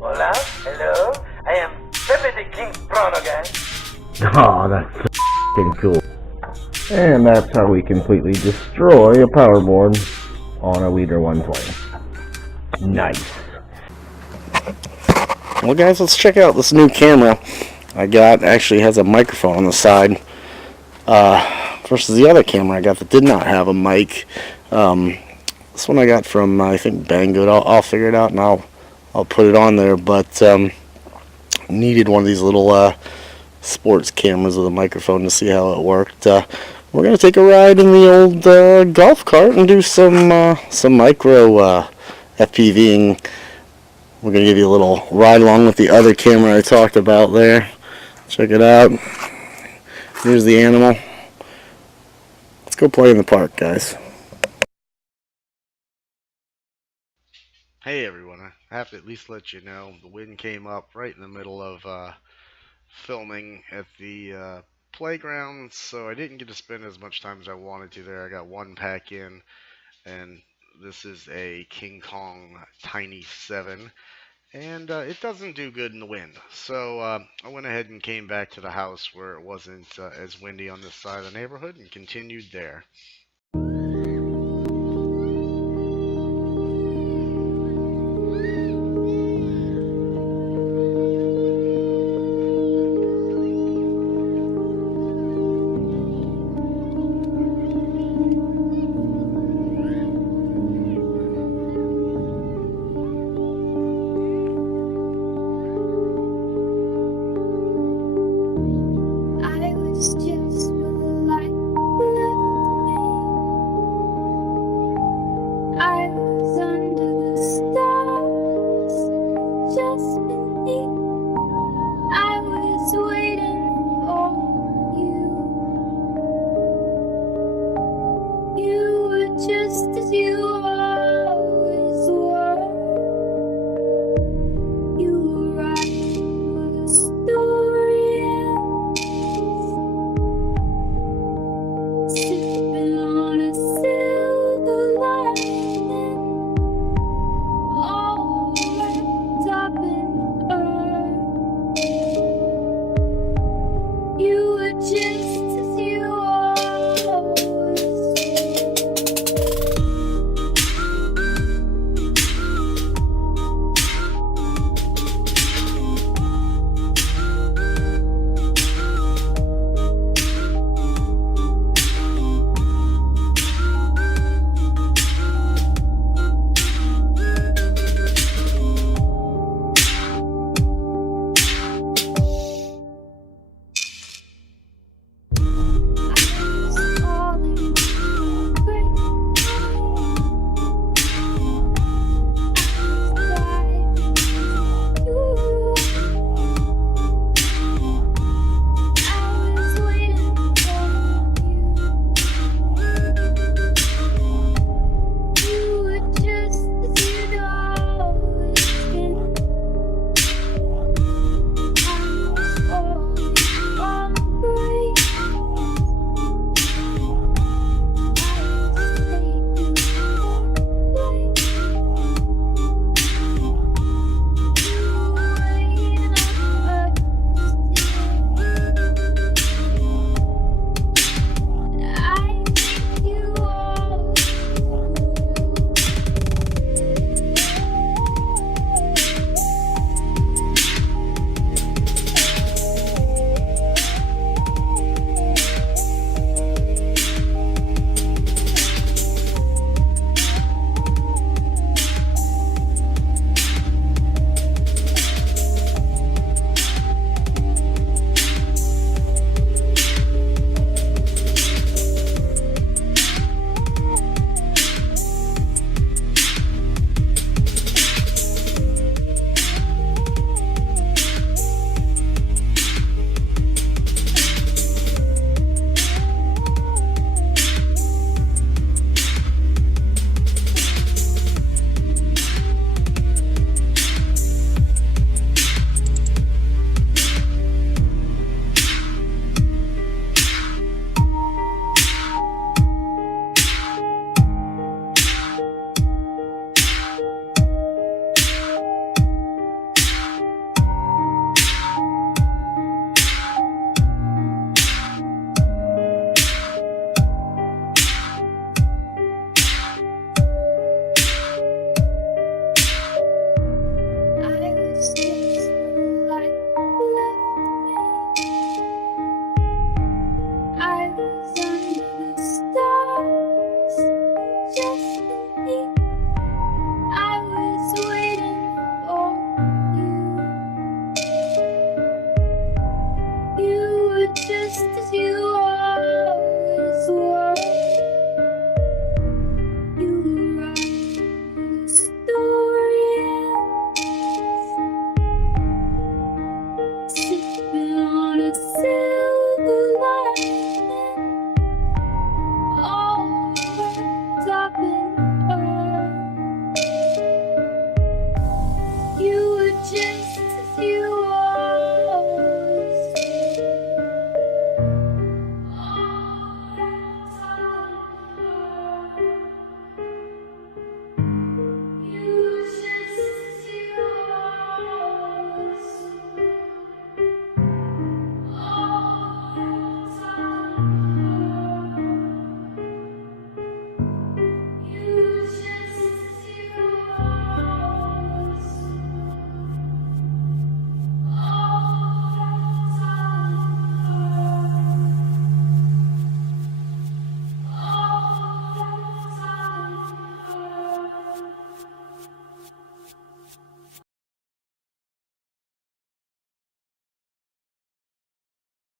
Hola, hello, I am Pepe the King Prono guy. Oh, that's so f***ing cool. And that's how we completely destroy a powerboard on a Leader 120. Nice. Well guys, let's check out this new camera I got. Actually has a microphone on the side. Versus the other camera I got that did not have a mic. This one I got from I think Banggood. I'll figure it out and I'll put it on there. But needed one of these little sports cameras with a microphone to see how it worked. We're gonna take a ride in the old golf cart and do some micro FPVing. We're gonna give you a little ride along with the other camera I talked about there. Check it out. Here's the animal. Let's go play in the park, guys. Hey everyone, I have to at least let you know the wind came up right in the middle of filming at the playground, so I didn't get to spend as much time as I wanted to there. I got one pack in, and this is a King Kong Tiny 7, and it doesn't do good in the wind. So I went ahead and came back to the house where it wasn't as windy on this side of the neighborhood and continued there.